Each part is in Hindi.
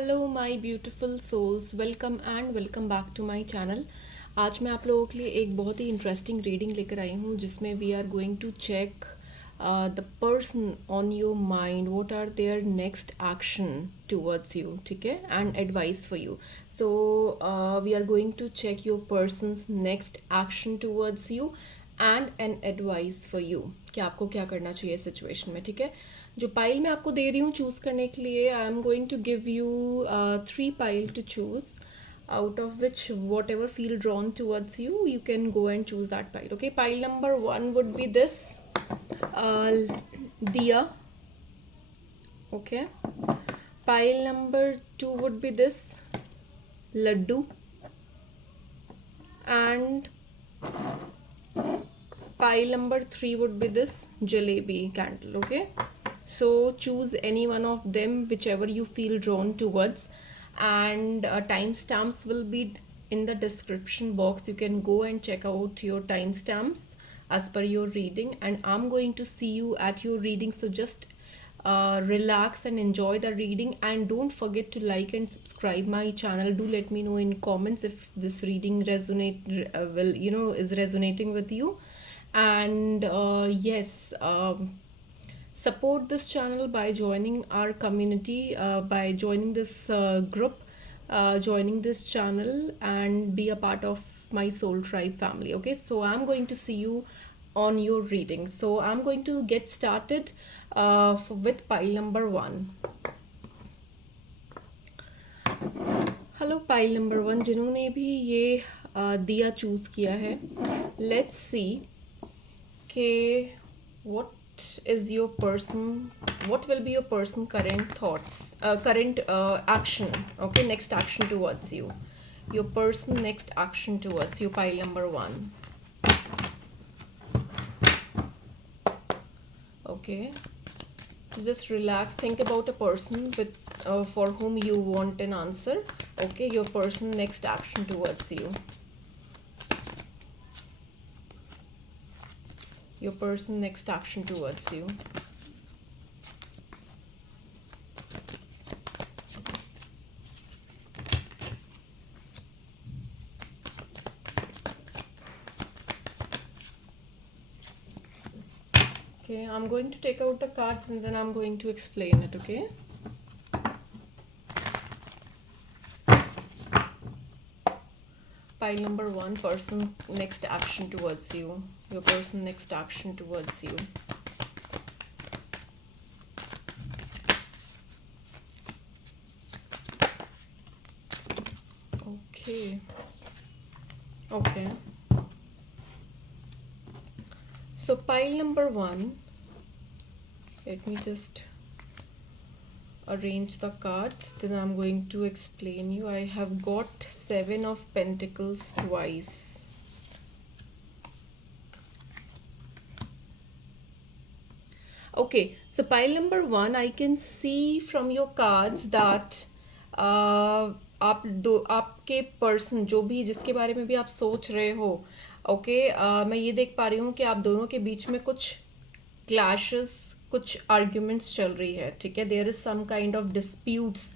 Hello my beautiful souls, welcome and welcome back to my channel. आज मैं आप लोगों के लिए एक बहुत ही इंटरेस्टिंग रीडिंग लेकर आई हूँ जिसमें we are going to check the person on your mind, what are their next action towards you, ठीक है, and advice for you. So we are going to check your person's next action towards you and an advice for you, कि आपको क्या करना चाहिए सिचुएशन में, ठीक है। जो पाइल मैं आपको दे रही हूँ चूज़ करने के लिए, I am going to give you 3 pile to choose, out of which whatever feel drawn towards you, you can go and choose that pile. Okay, pile number 1 would be this diya. Okay, pile number 2 would be this laddu, and pile number 3 would be this jalebi candle. Okay, so choose any one of them, whichever you feel drawn towards, and timestamps will be in the description box. You can go and check out your timestamps as per your reading, and I'm going to see you at your reading. So just relax and enjoy the reading, and don't forget to like and subscribe my channel. Do let me know in comments if this reading is resonating with you. And yes, support this channel by joining our community, by joining this group, joining this channel, and be a part of my soul tribe family. Okay, so I'm going to see you on your reading. So I'm going to get started with pile number 1. Hello pile number 1, जिन्होंने भी ये दिया चूज़ किया है, लेट्स सी के what is your person, what will be your person current thoughts, current action, okay, next action towards you, your person next action towards you, pile number 1. Okay, so just relax, think about a person with for whom you want an answer. Okay, your person next action towards you, your person next action towards you. Okay, I'm going to take out the cards and then I'm going to explain it. Okay, pile number 1, person next action towards you, your person next action towards you. Okay, so pile number 1, let me just arrange the cards, then I'm going to explain you. I have got 7 of Pentacles twice. Okay, so pile number 1, I can see from your cards that आपके पर्सन, जो भी जिसके बारे में भी आप सोच रहे हो, ओके, मैं ये देख पा रही हूँ कि आप दोनों के बीच में कुछ क्लैशेस, कुछ आर्ग्यूमेंट्स चल रही है, ठीक है। There is some kind of disputes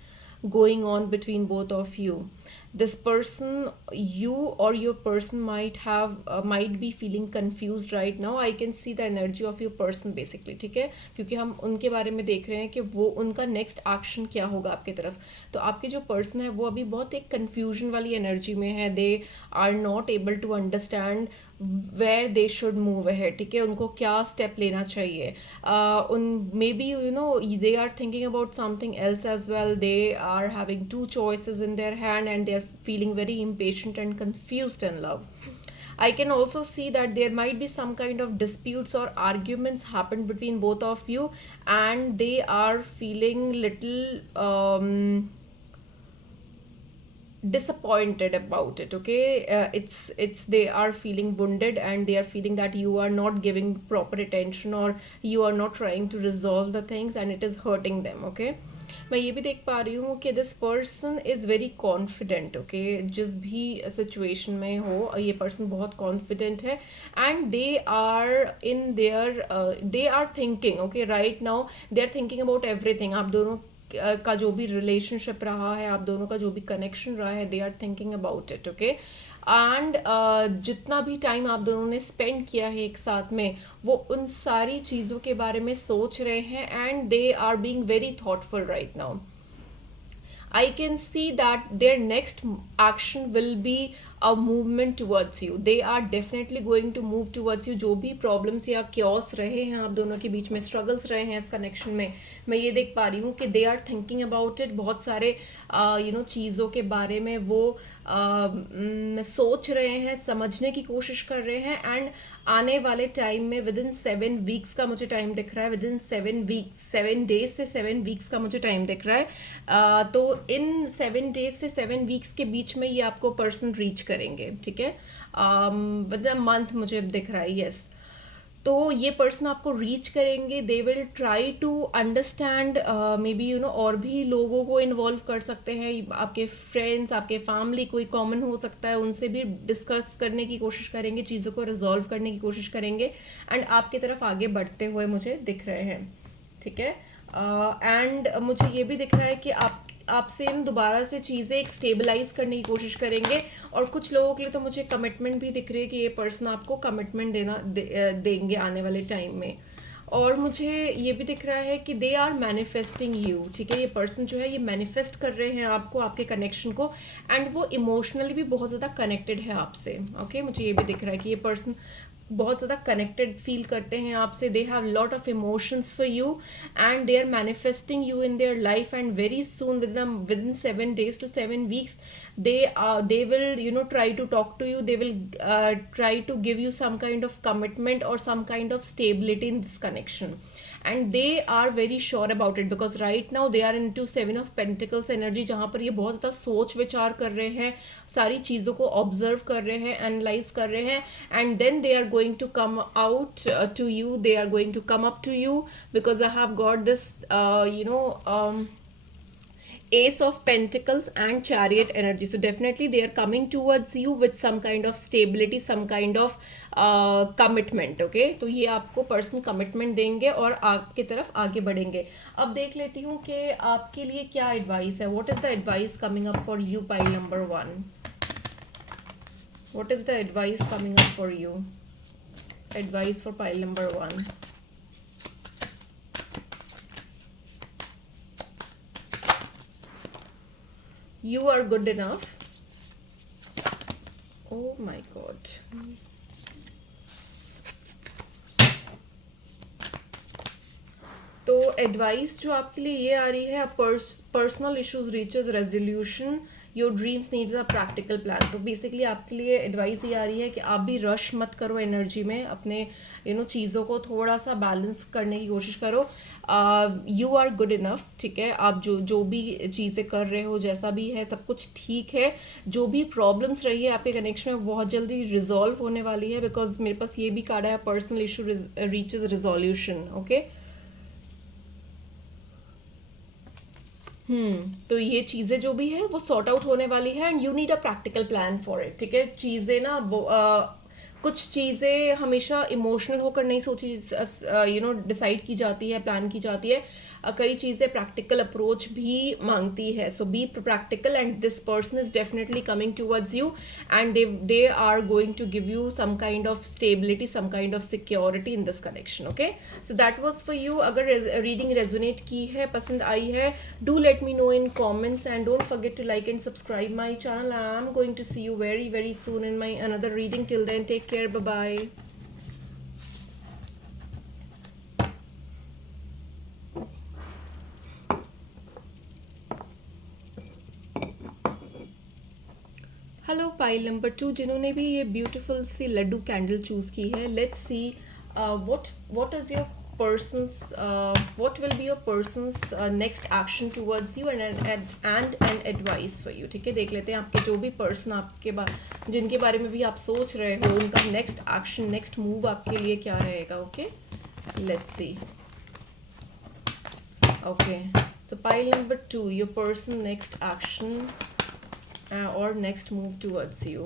going on between both of you. This person, you or your person might be feeling confused right now. I can see the energy of your person basically, ठीक है, क्योंकि हम उनके बारे में देख रहे हैं कि वो उनका नेक्स्ट एक्शन क्या होगा आपके तरफ। तो आपके जो पर्सन है वो अभी बहुत एक कन्फ्यूजन वाली एनर्जी में है। They are not able to understand where they should move ahead, ठीक है, उनको क्या स्टेप लेना चाहिए। उन maybe you know they are thinking about something else as well. They are having 2 choices in their hand and they are feeling very impatient and confused in love. I can also see that there might be some kind of disputes or arguments happened between both of you, and they are feeling little disappointed about it. Okay, it's they are feeling wounded and they are feeling that you are not giving proper attention or you are not trying to resolve the things and it is hurting them. Okay, मैं ये भी देख पा रही हूँ कि this person is very confident. Okay, जिस भी सिचुएशन में हो ये पर्सन बहुत कॉन्फिडेंट है and they are thinking, okay, right now they are thinking about everything. आप दोनों का जो भी रिलेशनशिप रहा है, आप दोनों का जो भी कनेक्शन रहा है, they are thinking about it, okay. And जितना भी टाइम आप दोनों ने स्पेंड किया है एक साथ में, वो उन सारी चीज़ों के बारे में सोच रहे हैं, and they are being very thoughtful right now. I can see that their next action will be a movement towards you. They are definitely going to move towards you. जो भी problems या chaos रहे हैं आप दोनों के बीच में, struggles रहे हैं इस connection में, मैं ये देख पा रही हूँ कि they are thinking about it. बहुत सारे चीज़ों के बारे में वो सोच रहे हैं, समझने की कोशिश कर रहे हैं, एंड आने वाले टाइम में विद इन 7 वीक्स का मुझे टाइम दिख रहा है, विद इन 7 वीक्स, 7 डेज से 7 वीक्स का मुझे टाइम दिख रहा है. तो इन 7 डेज से 7 वीक्स के बीच में ये आपको पर्सन रीच करेंगे, ठीक है. विद इन मंथ मुझे दिख रहा है, यस. तो ये पर्सन आपको रीच करेंगे. They will try to understand, maybe और भी लोगों को इन्वॉल्व कर सकते हैं, आपके फ्रेंड्स, आपके फैमिली, कोई कॉमन हो सकता है, उनसे भी डिस्कस करने की कोशिश करेंगे, चीज़ों को रिजॉल्व करने की कोशिश करेंगे, एंड आपकी तरफ आगे बढ़ते हुए मुझे दिख रहे हैं, ठीक है. एंड मुझे ये भी दिख रहा है कि आपसे दोबारा से चीज़ें एक स्टेबलाइज करने की कोशिश करेंगे. और कुछ लोगों के लिए तो मुझे कमिटमेंट भी दिख रही है कि ये पर्सन आपको कमिटमेंट देंगे आने वाले टाइम में. और मुझे ये भी दिख रहा है कि दे आर मैनिफेस्टिंग यू, ठीक है. ये पर्सन जो है ये मैनिफेस्ट कर रहे हैं आपको, आपके कनेक्शन को, एंड वो इमोशनली भी बहुत ज़्यादा कनेक्टेड है आपसे, ओके. मुझे ये भी दिख रहा है कि ये पर्सन बहुत ज़्यादा कनेक्टेड फील करते हैं आपसे. They have lot of emotions for you, and they are manifesting you in their life, and very soon within 7 days to 7 weeks they will try to talk to you. They will try to give you some kind of commitment or some kind of stability in this connection, and they are very sure about it because right now they are into 7 of Pentacles energy, जहाँ पर ये बहुत ज़्यादा सोच विचार कर रहे हैं, सारी चीज़ों को ऑब्जर्व कर रहे हैं, एनालाइज कर रहे हैं, and then they are going to come out to you. They are going to come up to you because I have got this Ace of Pentacles and Chariot energy. So definitely they are coming towards you with some kind of stability, some kind of commitment, okay. तो ये आपको पर्सन कमिटमेंट देंगे और आपकी तरफ आगे बढ़ेंगे. अब देख लेती हूँ कि आपके लिए क्या एडवाइस है. What is the advice coming up for you, pile number 1. What is the advice coming up for you? Advice for pile number 1. You are good enough. Oh my God. तो एडवाइस जो आपके लिए ये आ रही है, personal issues reaches resolution, your dreams needs a practical plan. तो बेसिकली आपके लिए एडवाइस ये आ रही है कि आप भी रश मत करो एनर्जी में, अपने चीज़ों को थोड़ा सा बैलेंस करने की कोशिश करो. यू आर गुड इनफ, ठीक है. आप जो भी चीज़ें कर रहे हो, जैसा भी है, सब कुछ ठीक है. जो भी प्रॉब्लम्स रही है आपके कनेक्शन में, बहुत जल्दी रिजॉल्व होने वाली है, बिकॉज मेरे पास ये भी कार्ड है, personal issue reaches resolution, okay. तो ये चीज़ें जो भी है वो सॉर्ट आउट होने वाली है, and you need a practical plan for it, ठीक है. चीज़ें ना कुछ चीज़ें हमेशा इमोशनल होकर नहीं सोची डिसाइड की जाती है, प्लान की जाती है. कई चीज़ें प्रैक्टिकल अप्रोच भी मांगती है. So be practical, and this person is definitely coming towards you, and they are going to give you some kind of stability, some kind of security in this connection, okay. So that was for you. अगर रीडिंग रेजोनेट की है, पसंद आई है, do let me know in comments, and don't forget to like and subscribe my channel. I am going to see you very very soon in my another reading. Till then take care, bye bye. Hello pile number 2, जिन्होंने भी ये ब्यूटीफुल सी लड्डू कैंडल चूज़ की है. Let's see what is your person's what will be your person's next action towards you and an advice for you, ठीक है. देख लेते हैं आपके जो भी पर्सन जिनके बारे में भी आप सोच रहे हो, उनका नेक्स्ट एक्शन, नेक्स्ट मूव आपके लिए क्या रहेगा, okay. Let's C. Okay, so pile number 2, your person next action or next move towards you.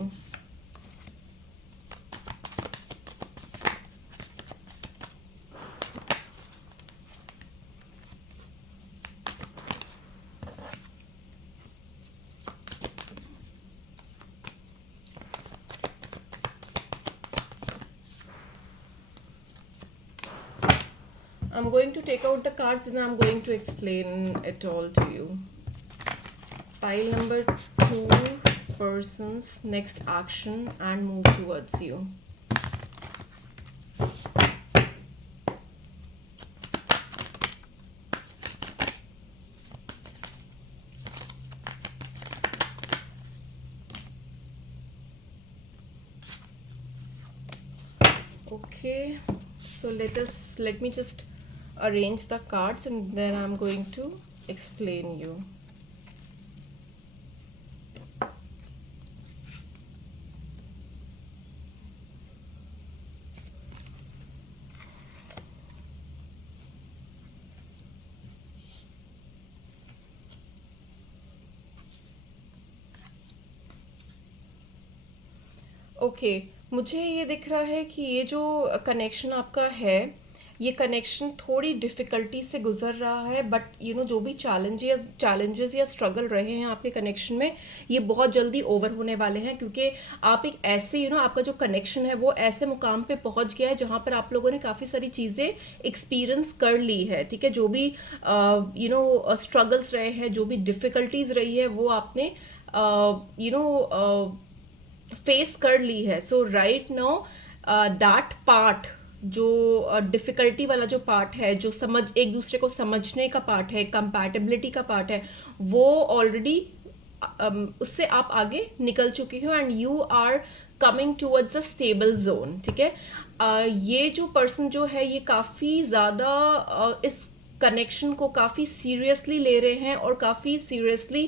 I'm going to take out the cards and I'm going to explain it all to you. Pile number 2, person's next action and move towards you. Okay, so let me just arrange the cards and then I'm going to explain you. Okay मुझे ये दिख रहा है कि ये जो कनेक्शन आपका है, ये कनेक्शन थोड़ी डिफ़िकल्टी से गुजर रहा है, बट जो भी चैलेंजेस या स्ट्रगल रहे हैं आपके कनेक्शन में, ये बहुत जल्दी ओवर होने वाले हैं, क्योंकि आप एक ऐसे आपका जो कनेक्शन है वो ऐसे मुकाम पे पहुंच गया है जहां पर आप लोगों ने काफ़ी सारी चीज़ें एक्सपीरियंस कर ली है, ठीक है। जो भी स्ट्रगल्स रहे हैं, जो भी डिफ़िकल्टीज रही है, वो आपने फेस कर ली है। सो राइट नाउ दैट पार्ट, जो डिफ़िकल्टी वाला जो पार्ट है, जो एक दूसरे को समझने का पार्ट है, कंपैटिबिलिटी का पार्ट है, वो ऑलरेडी उससे आप आगे निकल चुकी हो and you are coming towards a stable zone, ठीक है। ये जो पर्सन जो है, ये काफ़ी ज़्यादा इस कनेक्शन को काफ़ी सीरियसली ले रहे हैं और काफ़ी seriously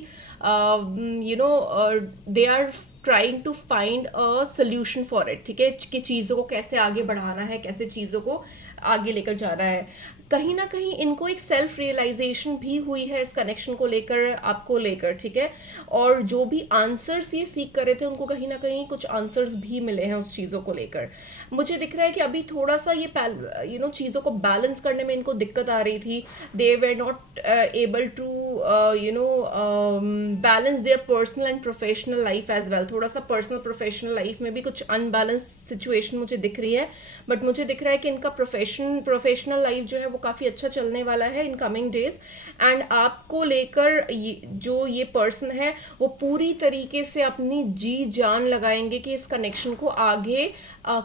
they are trying to find a solution for it, ठीक है, कि चीज़ों को कैसे आगे बढ़ाना है, कैसे चीज़ों को आगे लेकर जाना है। कहीं ना कहीं इनको एक सेल्फ रियलाइजेशन भी हुई है इस कनेक्शन को लेकर, आपको लेकर, ठीक है। और जो भी आंसर्स ये सीख कर रहे थे, उनको कहीं ना कहीं कुछ आंसर्स भी मिले हैं उस चीज़ों को लेकर। मुझे दिख रहा है कि अभी थोड़ा सा ये चीज़ों को बैलेंस करने में इनको दिक्कत आ रही थी। They were not able to balance their personal and professional life as well. थोड़ा सा पर्सनल प्रोफेशनल लाइफ में भी कुछ अनबैलेंस सिचुएशन मुझे दिख रही है, बट मुझे दिख रहा है कि इनका प्रोफेशनल लाइफ जो है वो काफ़ी अच्छा चलने वाला है इन कमिंग डेज। एंड आपको लेकर जो ये पर्सन है, वो पूरी तरीके से अपनी जी जान लगाएंगे कि इस कनेक्शन को आगे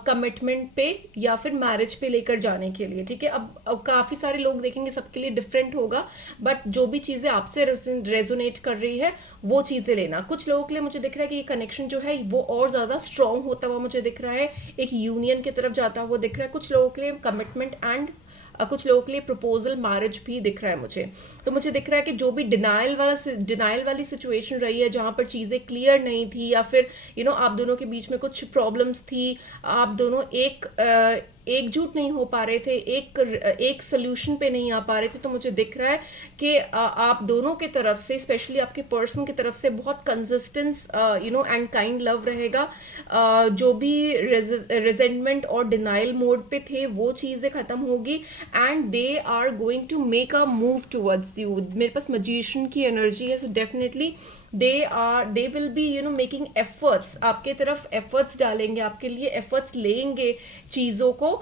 कमिटमेंट पे या फिर मैरिज पे लेकर जाने के लिए, ठीक है। अब काफ़ी सारे लोग देखेंगे, सबके लिए डिफरेंट होगा, बट जो भी चीज़ें आपसे रेजोनेट कर रही है वो चीज़ें लेना। कुछ लोगों के लिए मुझे दिख रहा है कि ये कनेक्शन जो है वो और ज़्यादा स्ट्रॉन्ग होता हुआ मुझे दिख रहा है, एक यूनियन की तरफ जाता हुआ दिख रहा है। कुछ लोगों के लिए कमिटमेंट एंड कुछ लोगों के लिए प्रपोजल मैरिज भी दिख रहा है मुझे। तो मुझे दिख रहा है कि जो भी डिनाइल वाली सिचुएशन रही है, जहाँ पर चीज़ें क्लियर नहीं थी या फिर आप दोनों के बीच में कुछ प्रॉब्लम्स थी, आप दोनों एकजुट नहीं हो पा रहे थे, एक सोल्यूशन पे नहीं आ पा रहे थे, तो मुझे दिख रहा है कि आप दोनों के तरफ से, स्पेशली आपके पर्सन की तरफ से, बहुत कंसिस्टेंस एंड काइंड लव रहेगा। जो भी रिजेंटमेंट और डिनाइल मोड पे थे, वो चीज़ें ख़त्म होगी and they are going to make a move towards you. मेरे पास मैजिशियन की एनर्जी है, so definitely they will be making efforts, आपके तरफ एफर्ट्स डालेंगे, आपके लिए एफर्ट्स लेंगे चीज़ों को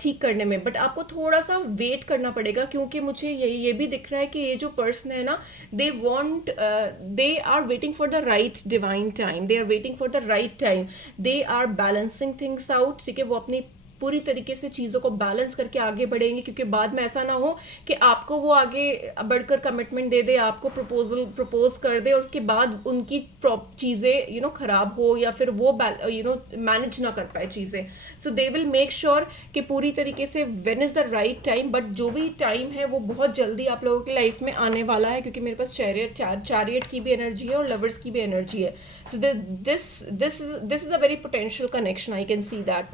ठीक करने में। बट आपको थोड़ा सा वेट करना पड़ेगा, क्योंकि मुझे ये भी दिख रहा है कि ये जो पर्सन है ना, they are waiting for the right divine time, they are waiting for the right time, they are balancing things out, ठीक है। वो अपनी पूरी तरीके से चीज़ों को बैलेंस करके आगे बढ़ेंगे, क्योंकि बाद में ऐसा ना हो कि आपको वो आगे बढ़कर कमिटमेंट दे दे, आपको प्रपोज कर दे और उसके बाद उनकी चीज़ें ख़राब हो या फिर वो मैनेज ना कर पाए चीज़ें। सो दे विल मेक श्योर कि पूरी तरीके से when is the right time, but जो भी टाइम है वो बहुत जल्दी आप लोगों की लाइफ में आने वाला है, क्योंकि मेरे पास चैरियट की भी एनर्जी है और लवर्स की भी एनर्जी है। So this is a very potential connection, I can see that.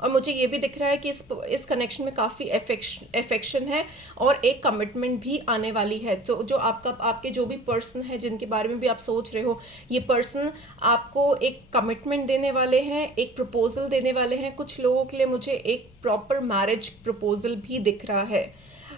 और मुझे ये भी दिख रहा है कि इस कनेक्शन में काफ़ी एफेक्शन है और एक कमिटमेंट भी आने वाली है। तो जो आपके जो भी पर्सन है, जिनके बारे में भी आप सोच रहे हो, ये पर्सन आपको एक कमिटमेंट देने वाले हैं, एक प्रपोजल देने वाले हैं। कुछ लोगों के लिए मुझे एक प्रॉपर मैरिज प्रपोजल भी दिख रहा है,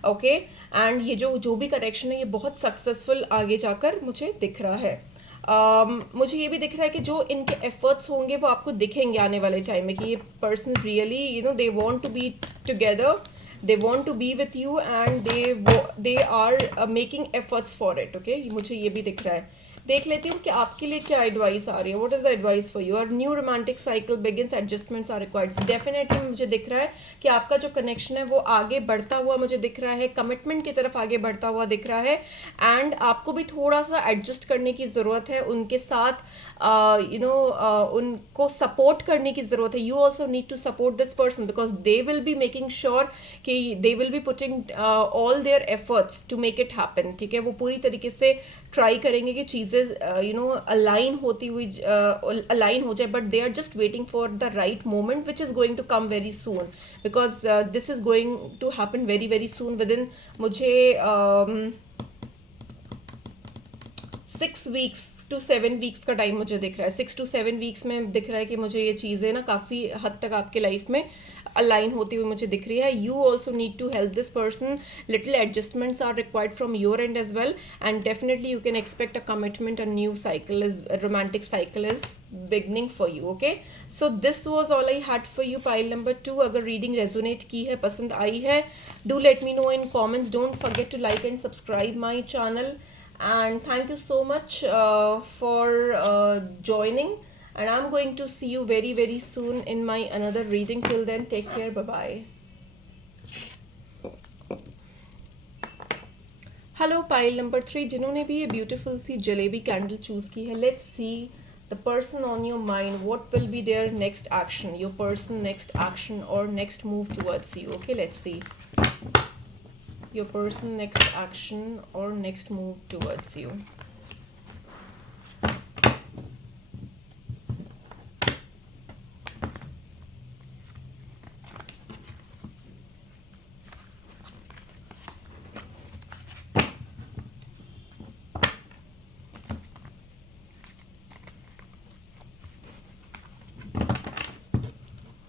ओके। एंड ये जो भी कनेक्शन है, ये बहुत सक्सेसफुल आगे जाकर मुझे दिख रहा है। मुझे ये भी दिख रहा है कि जो इनके एफर्ट्स होंगे वो आपको दिखेंगे आने वाले टाइम में, कि ये person really they want to be together, they want to be with you and they are making efforts for it, okay. मुझे ये भी दिख रहा है। देख लेती हूँ कि आपके लिए क्या एडवाइस आ रही है। What is the advice for you? और new romantic cycle begins, adjustments are required. Definitely मुझे दिख रहा है कि आपका जो कनेक्शन है वो आगे बढ़ता हुआ मुझे दिख रहा है, कमिटमेंट की तरफ आगे बढ़ता हुआ दिख रहा है। एंड आपको भी थोड़ा सा एडजस्ट करने की ज़रूरत है उनके साथ, उनको सपोर्ट करने की ज़रूरत है। You also need to support this person because they will be making sure कि they will be putting all their efforts to make it happen, ठीक है। वो पूरी तरीके से ट्राई करेंगे कि चीज़ें अलाइन होती हुई अलाइन हो जाए, but they are just waiting for the right moment which is going to come very soon, because this is going to happen very very soon within मुझे 6 वीक्स टू 7 वीक्स का टाइम मुझे दिख रहा है। 6 to 7 वीक्स में दिख रहा है कि मुझे ये चीज़ें ना काफ़ी हद तक आपके लाइफ में अलाइन होती हुई मुझे दिख रही है। You also need to help this person, little adjustments are required from your end as well, and definitely you can expect a commitment, a new cycle is romantic cycle is beginning for you, okay. So this was all I had for you pile number 2। अगर रीडिंग रेजोनेट की है, पसंद आई है, do let me know in comments. Don't forget to like and subscribe my channel, and thank you so much for joining, and I'm going to see you very very soon in my another reading. Till then, take care, bye bye. Hello pile number 3, जिन्होंने भी ये ब्यूटीफुल सी जलेबी कैंडल चूज की है, let's see the person on your mind, what will be their next action, your person next action और next move towards you, okay. Let's see your person next action or next move towards you.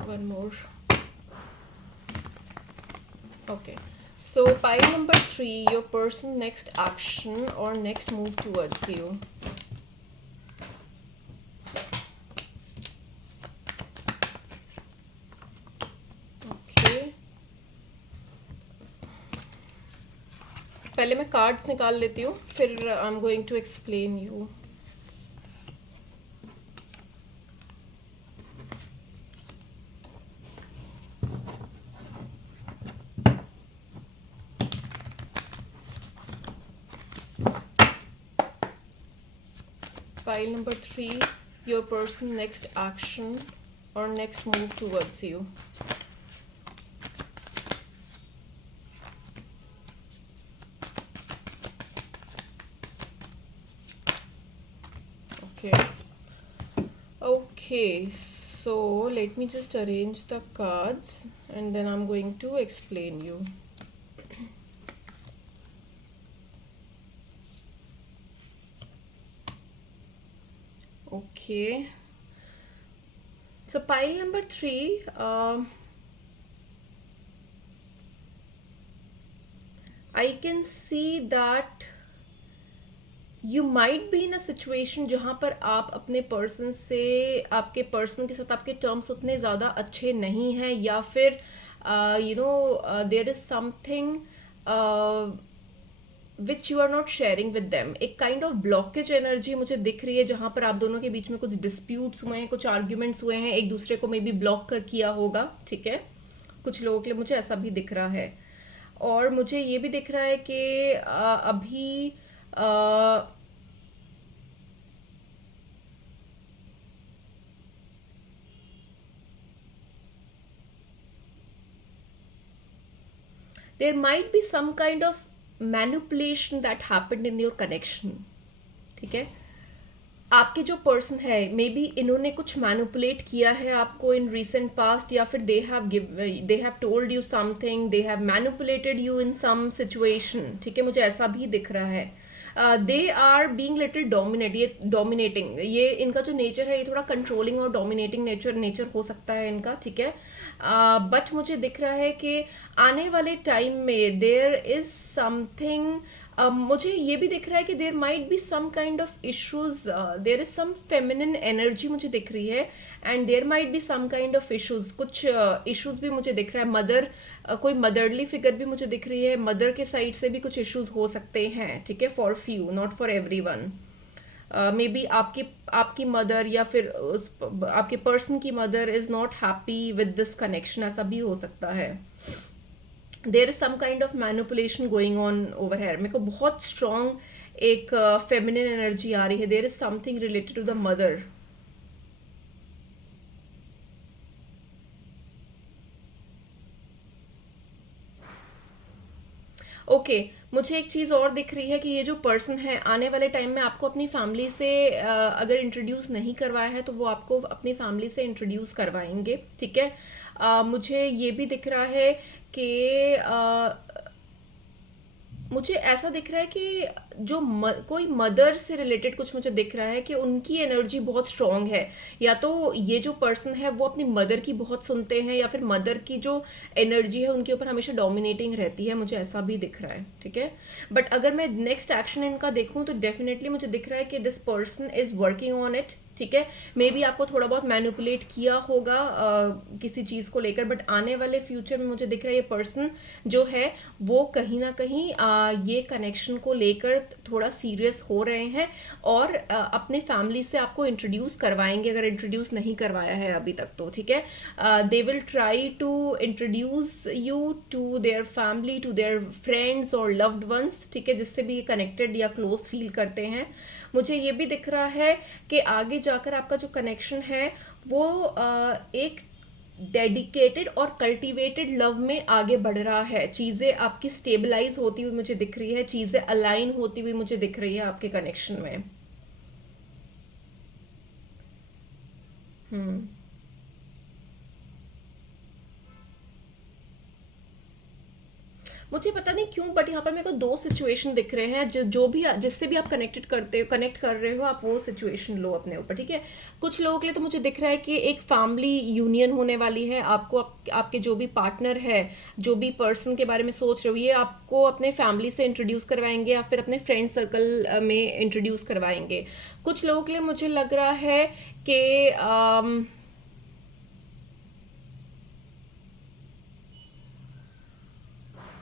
One more. Okay. So pile number 3, your person next action or next move towards you. Okay. पहले मैं कार्ड्स निकाल लेती हूँ, फिर I am going to explain you. Pile number 3, your person next action or next move towards you. Okay, so let me just arrange the cards and then I'm going to explain you. Okay, so pile number 3, I can see that you might be in a situation जहाँ पर आप अपने पर्सन से, आपके पर्सन के साथ आपके टर्म्स उतने ज़्यादा अच्छे नहीं हैं, या फिर there is something which you are not sharing with them. एक काइंड ऑफ ब्लॉकेज एनर्जी मुझे दिख रही है जहाँ पर आप दोनों के बीच में कुछ डिस्प्यूट्स हुए हैं, कुछ आर्ग्यूमेंट्स हुए हैं, एक दूसरे को मे बी ब्लॉक किया होगा, ठीक है। कुछ लोगों के लिए मुझे ऐसा भी दिख रहा है। और मुझे ये भी दिख रहा है कि अभी there might be some kind of manipulation that happened in your connection, ठीक है। आपके जो पर्सन है, मे बी इन्होंने कुछ मैनिपुलेट किया है आपको इन रिसेंट पास्ट, या फिर they have told you something, they have manipulated you in some situation, ठीक है। मुझे ऐसा भी दिख रहा है। They are being little dominating, ये इनका जो नेचर है ये थोड़ा कंट्रोलिंग और डोमिनेटिंग नेचर हो सकता है इनका, ठीक है। बट मुझे दिख रहा है कि आने वाले टाइम में देयर इज समथिंग मुझे ये भी दिख रहा है कि there might be some kind of issues, there is some feminine energy मुझे दिख रही है, and there might be some kind of issues, कुछ इश्यूज भी मुझे दिख रहा है। मदर, कोई मदरली फिगर भी मुझे दिख रही है, मदर के साइड से भी कुछ इश्यूज हो सकते हैं, ठीक है, for few, not for every one. Maybe आपकी आपकी मदर या फिर उस आपके पर्सन की mother is not happy with this connection, ऐसा भी हो सकता है। There is some kind of manipulation going on over here. मेरे को बहुत स्ट्रॉन्ग एक फेमिनिन एनर्जी आ रही है। There is something related to the mother. Okay, मुझे एक चीज़ और दिख रही है कि ये जो पर्सन है आने वाले टाइम में आपको अपनी फैमिली से अगर इंट्रोड्यूस नहीं करवाया है तो वो आपको अपनी फैमिली से इंट्रोड्यूस करवाएंगे, ठीक है। मुझे ये भी दिख रहा है कि मुझे ऐसा दिख रहा है कि जो कोई मदर से रिलेटेड कुछ मुझे दिख रहा है कि उनकी एनर्जी बहुत स्ट्रांग है, या तो ये जो पर्सन है वो अपनी मदर की बहुत सुनते हैं, या फिर मदर की जो एनर्जी है उनके ऊपर हमेशा डोमिनेटिंग रहती है, मुझे ऐसा भी दिख रहा है, ठीक है। बट अगर मैं नेक्स्ट एक्शन इनका देखूं तो डेफिनेटली मुझे दिख रहा है कि this person is working on it, ठीक है। मे बी आपको थोड़ा बहुत मैनिपुलेट किया होगा किसी चीज़ को लेकर, बट आने वाले फ्यूचर में मुझे दिख रहा है ये पर्सन जो है वो कहीं ना कहीं ये कनेक्शन को लेकर थोड़ा सीरियस हो रहे हैं, और अपने फैमिली से आपको इंट्रोड्यूस करवाएंगे अगर इंट्रोड्यूस नहीं करवाया है अभी तक तो, ठीक है। They will try to introduce you to their family, to their friends और लव्ड वंस, ठीक है, जिससे भी कनेक्टेड या क्लोज फील करते हैं। मुझे ये भी दिख रहा है कि आगे जाकर आपका जो कनेक्शन है वो एक डेडिकेटेड और कल्टीवेटेड लव में आगे बढ़ रहा है। चीज़ें आपकी स्टेबलाइज होती हुई मुझे दिख रही है, चीज़ें अलाइन होती हुई मुझे दिख रही है आपके कनेक्शन में। हम्म। मुझे पता नहीं क्यों बट यहाँ पर मेरे को दो सिचुएशन दिख रहे हैं, जो भी जिससे भी आप कनेक्ट कर रहे हो, आप वो सिचुएशन लो अपने ऊपर, ठीक है। कुछ लोगों के लिए तो मुझे दिख रहा है कि एक फैमिली यूनियन होने वाली है। आपको आपके जो भी पार्टनर है, जो भी पर्सन के बारे में सोच रहे हो, ये आपको अपने फैमिली से इंट्रोड्यूस करवाएंगे या फिर अपने फ्रेंड सर्कल में इंट्रोड्यूस करवाएंगे। कुछ लोगों के लिए मुझे लग रहा है कि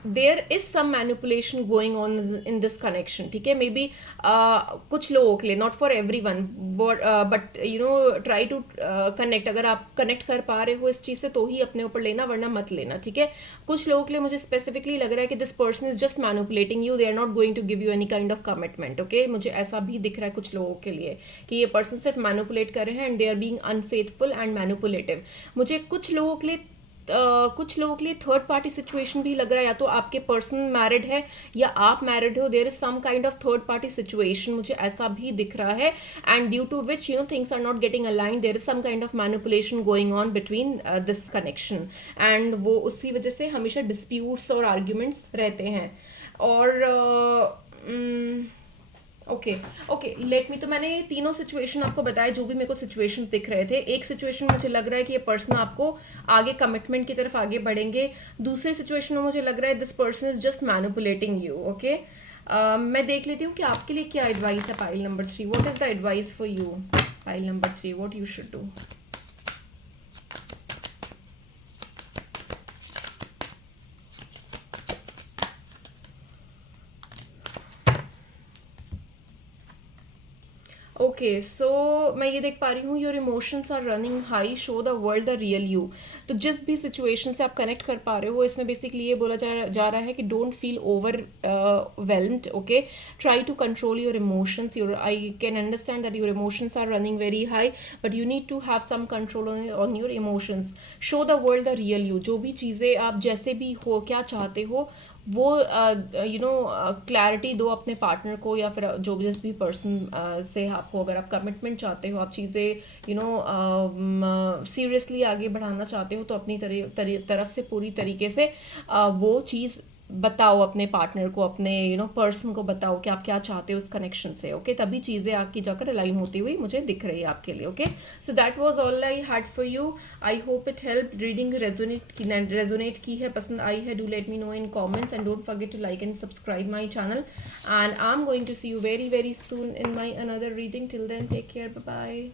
there is some manipulation going on in this connection, ठीक है। मे बी कुछ लोगों के लिए, not for every one, but you know try to connect. अगर आप कनेक्ट कर पा रहे हो इस चीज़ से तो ही अपने ऊपर लेना, वरना मत लेना, ठीक है। कुछ लोगों के लिए मुझे स्पेसिफिकली लग रहा है कि this person is just manipulating you, they are not going to give you any kind of commitment, okay. मुझे ऐसा भी दिख रहा है कुछ लोगों के लिए कि ये पर्सन सिर्फ मैनिपुलेट कर रहे हैं and they are being unfaithful and manipulative. मुझे कुछ लोगों के लिए थर्ड पार्टी सिचुएशन भी लग रहा है, या तो आपके पर्सन मैरिड है या आप मैरिड हो, there is some kind of third party situation, मुझे ऐसा भी दिख रहा है। And due to which things are not getting align, there is some kind of manipulation going on between this connection, and वो उसी वजह से हमेशा डिस्प्यूट्स और आर्ग्यूमेंट्स रहते हैं। और ओके ओके, लेट मी, तो मैंने तीनों सिचुएशन आपको बताया, जो भी मेरे को सिचुएशंस दिख रहे थे। एक सिचुएशन मुझे लग रहा है कि ये पर्सन आपको आगे कमिटमेंट की तरफ आगे बढ़ेंगे। दूसरे सिचुएशन में मुझे लग रहा है this person is just manipulating you, okay. मैं देख लेती हूँ कि आपके लिए क्या एडवाइस है। Pile number 3, what is the advice for you? Pile number 3, what you should do? Okay, so मैं ये देख पा रही हूँ your emotions are running high, show the world the real you. तो जिस भी सिचुएशन से आप कनेक्ट कर पा रहे हो, इसमें बेसिकली ये बोला जा रहा है कि don't feel overwhelmed, okay. Try to control your emotions. Your I can understand that your emotions are running very high, but you need to have some control on your emotions. Show the world the real you. जो भी चीज़ें आप जैसे भी हो, क्या चाहते हो, वो क्लैरिटी दो अपने पार्टनर को, या फिर जो जिस भी पर्सन से आप हो। अगर आप कमिटमेंट चाहते हो, आप चीज़ें सीरियसली आगे बढ़ाना चाहते हो, तो अपनी तरफ से पूरी तरीके से वो चीज़ बताओ अपने पार्टनर को, अपने पर्सन को बताओ कि आप क्या चाहते हो उस कनेक्शन से। ओके, तभी चीज़ें आपकी जाकर अलाइन होती हुई मुझे दिख रही है आपके लिए। Okay, so that was all I had for you. I hope it help. Reading resonate की है, पसंद आई है, do let me know in comments and don't forget to like and subscribe my channel, and I am going to see you very very soon in my another reading. Till then take care, bye bye.